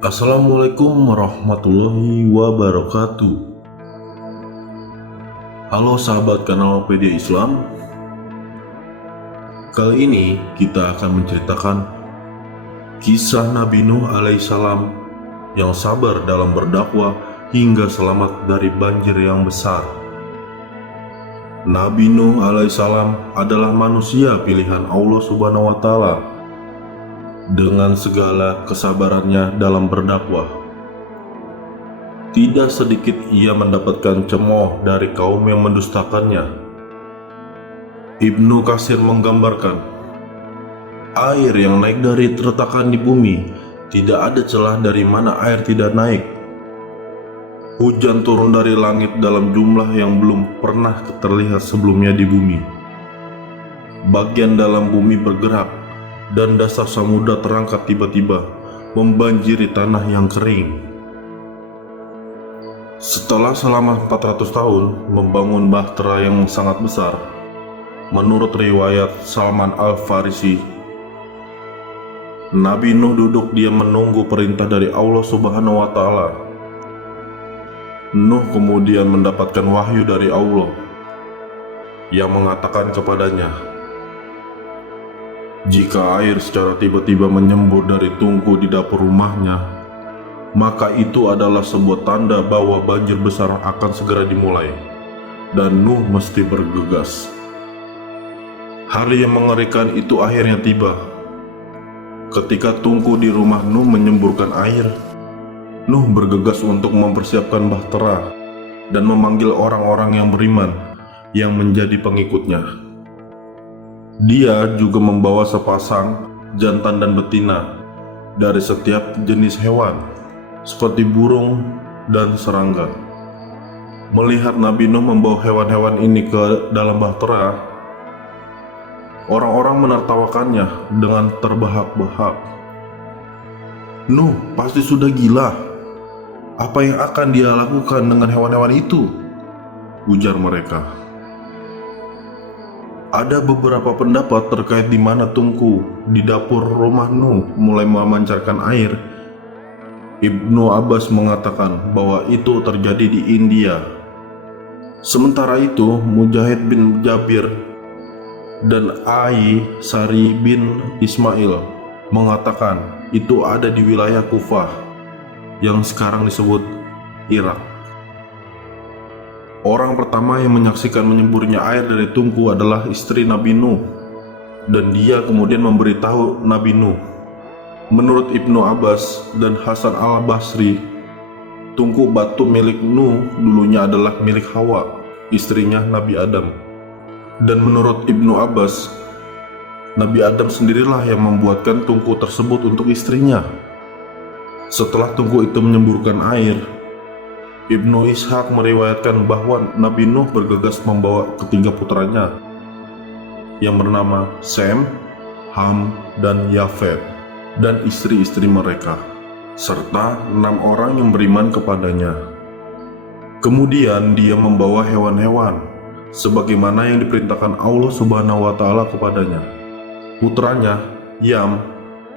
Assalamualaikum warahmatullahi wabarakatuh. Halo sahabat kanal Media Islam. Kali ini kita akan menceritakan kisah Nabi Nuh alaihissalam yang sabar dalam berdakwah hingga selamat dari banjir yang besar. Nabi Nuh alaihissalam adalah manusia pilihan Allah Subhanahu wa Ta'ala. Dengan segala kesabarannya dalam berdakwah, tidak sedikit ia mendapatkan cemooh dari kaum yang mendustakannya. Ibnu Katsir menggambarkan, air yang naik dari retakan di bumi, tidak ada celah dari mana air tidak naik. Hujan turun dari langit dalam jumlah yang belum pernah terlihat sebelumnya di bumi. Bagian dalam bumi bergerak, dan dasar samudra terangkat tiba-tiba, membanjiri tanah yang kering. Setelah selama 400 tahun membangun bahtera yang sangat besar, menurut riwayat Salman Al-Farisi, Nabi Nuh duduk diam menunggu perintah dari Allah Subhanahu wa Ta'ala. Nuh kemudian mendapatkan wahyu dari Allah yang mengatakan kepadanya, jika air secara tiba-tiba menyembur dari tungku di dapur rumahnya, maka itu adalah sebuah tanda bahwa banjir besar akan segera dimulai, dan Nuh mesti bergegas. Hari yang mengerikan itu akhirnya tiba. Ketika tungku di rumah Nuh menyemburkan air, Nuh bergegas untuk mempersiapkan bahtera dan memanggil orang-orang yang beriman yang menjadi pengikutnya. Dia juga membawa sepasang jantan dan betina dari setiap jenis hewan, seperti burung dan serangga. Melihat Nabi Nuh membawa hewan-hewan ini ke dalam bahtera, orang-orang menertawakannya dengan terbahak-bahak. Nuh pasti sudah gila. Apa yang akan dia lakukan dengan hewan-hewan itu? Ujar mereka. Ada beberapa pendapat terkait di mana tungku di dapur rumah Nuh mulai memancarkan air. Ibnu Abbas mengatakan bahwa itu terjadi di India. Sementara itu, Mujahid bin Jabir dan Sari bin Ismail mengatakan itu ada di wilayah Kufah yang sekarang disebut Irak. Orang pertama yang menyaksikan menyemburnya air dari tungku adalah istri Nabi Nuh, dan dia kemudian memberitahu Nabi Nuh. Menurut Ibnu Abbas dan Hasan al-Basri, tungku batu milik Nuh dulunya adalah milik Hawa, istrinya Nabi Adam. Dan menurut Ibnu Abbas, Nabi Adam sendirilah yang membuatkan tungku tersebut untuk istrinya. Setelah tungku itu menyemburkan air, Ibnu Ishaq meriwayatkan bahwa Nabi Nuh bergegas membawa ketiga putranya yang bernama Sem, Ham, dan Yafet, dan istri-istri mereka, serta 6 orang yang beriman kepadanya. Kemudian dia membawa hewan-hewan sebagaimana yang diperintahkan Allah Subhanahu wa Ta'ala kepadanya. Putranya, Yam,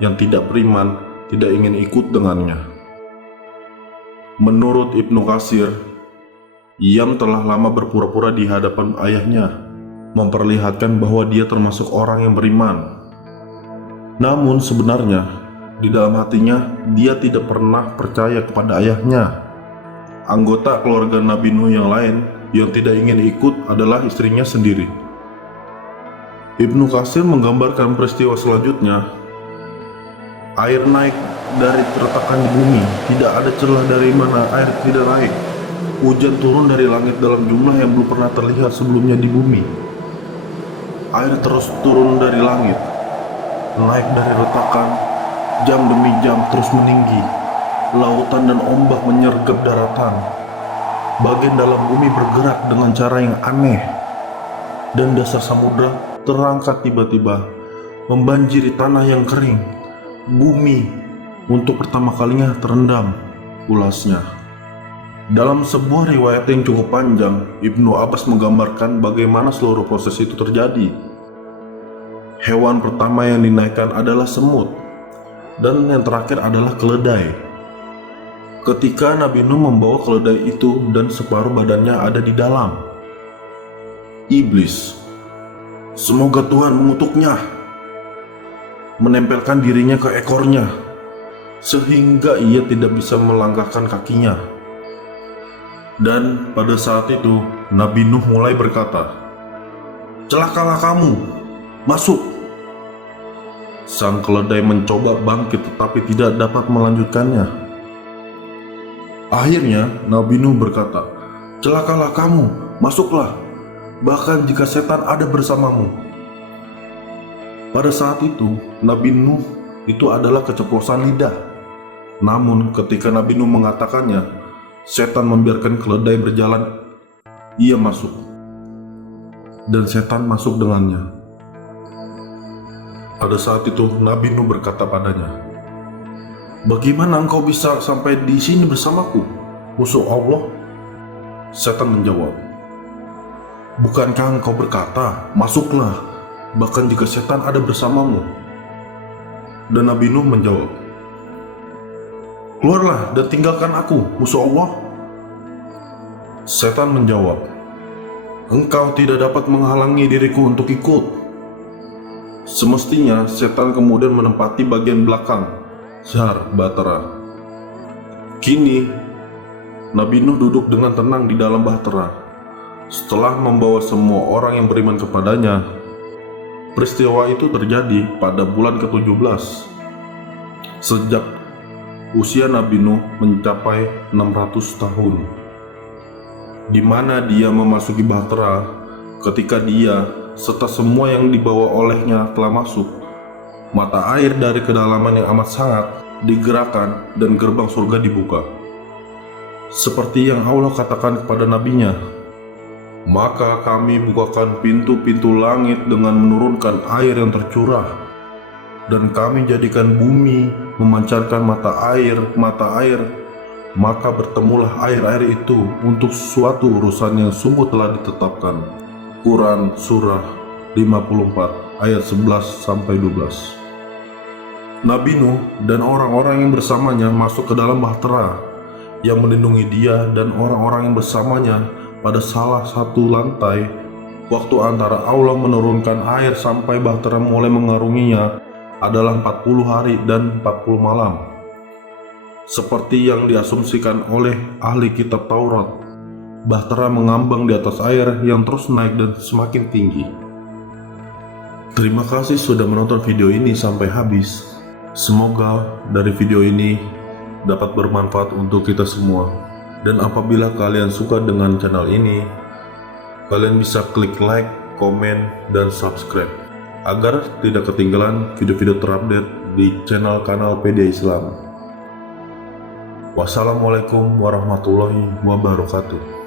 yang tidak beriman, tidak ingin ikut dengannya. Menurut Ibnu Katsir, Yam telah lama berpura-pura di hadapan ayahnya, memperlihatkan bahwa dia termasuk orang yang beriman. Namun sebenarnya, di dalam hatinya, dia tidak pernah percaya kepada ayahnya. Anggota keluarga Nabi Nuh yang lain yang tidak ingin ikut adalah istrinya sendiri. Ibnu Katsir menggambarkan peristiwa selanjutnya. Air naik dari retakan di bumi, tidak ada celah dari mana air tidak naik. Hujan turun dari langit dalam jumlah yang belum pernah terlihat sebelumnya di bumi. Air terus turun dari langit, naik dari retakan, jam demi jam terus meninggi. Lautan dan ombak menyergap daratan. Bagian dalam bumi bergerak dengan cara yang aneh, dan dasar samudra terangkat tiba-tiba, membanjiri tanah yang kering. Bumi untuk pertama kalinya terendam, ulasnya. Dalam sebuah riwayat yang cukup panjang, Ibnu Abbas menggambarkan bagaimana seluruh proses itu terjadi. Hewan pertama yang dinaikkan adalah semut, dan yang terakhir adalah keledai. ketika Nabi Nuh membawa keledai itu dan separuh badannya ada di dalam. Iblis, semoga Tuhan mengutuknya, menempelkan dirinya ke ekornya, sehingga ia tidak bisa melangkahkan kakinya. Dan pada saat itu, Nabi Nuh mulai berkata, "Celakalah kamu, masuk." Sang keledai mencoba bangkit tetapi tidak dapat melanjutkannya. Akhirnya Nabi Nuh berkata, "Celakalah kamu, masuklah, bahkan jika setan ada bersamamu." Pada saat itu, Nabi Nuh itu adalah keceplosan lidah. Namun ketika Nabi Nuh mengatakannya, setan membiarkan keledai berjalan. Ia masuk, dan setan masuk dengannya. Pada saat itu Nabi Nuh berkata padanya, "Bagaimana engkau bisa sampai di sini bersamaku, musuh Allah?" Setan menjawab, "Bukankah engkau berkata, masuklah, bahkan jika setan ada bersamamu?" Dan Nabi Nuh menjawab, "Keluarlah dan tinggalkan aku, musuh Allah." Setan menjawab, "Engkau tidak dapat menghalangi diriku untuk ikut." Semestinya setan kemudian menempati bagian belakang Jar bahtera. Kini Nabi Nuh duduk dengan tenang di dalam bahtera. Setelah membawa semua orang yang beriman kepadanya. Peristiwa itu terjadi pada bulan ke-17 sejak usia Nabi Nuh mencapai 600 tahun, di mana dia memasuki bahtera ketika dia serta semua yang dibawa olehnya telah masuk. Mata air dari kedalaman yang amat sangat digerakkan dan gerbang surga dibuka. Seperti yang Allah katakan kepada nabinya, "Maka kami bukakan pintu-pintu langit dengan menurunkan air yang tercurah, dan kami jadikan bumi memancarkan mata air, maka bertemulah air-air itu untuk suatu urusan yang sungguh telah ditetapkan." Quran Surah 54 ayat 11-12. Nabi Nuh dan orang-orang yang bersamanya masuk ke dalam bahtera yang melindungi dia dan orang-orang yang bersamanya pada salah satu lantai waktu antara Allah menurunkan air sampai bahtera mulai mengarunginya adalah 40 hari dan 40 malam. Seperti yang diasumsikan oleh ahli kitab Taurat, bahtera mengambang di atas air yang terus naik dan semakin tinggi. Terima kasih sudah menonton video ini sampai habis. Semoga dari video ini dapat bermanfaat untuk kita semua. Dan apabila kalian suka dengan channel ini, kalian bisa klik like, komen, dan subscribe agar tidak ketinggalan video-video terupdate di channel kanal Pedia Islam. Wassalamualaikum warahmatullahi wabarakatuh.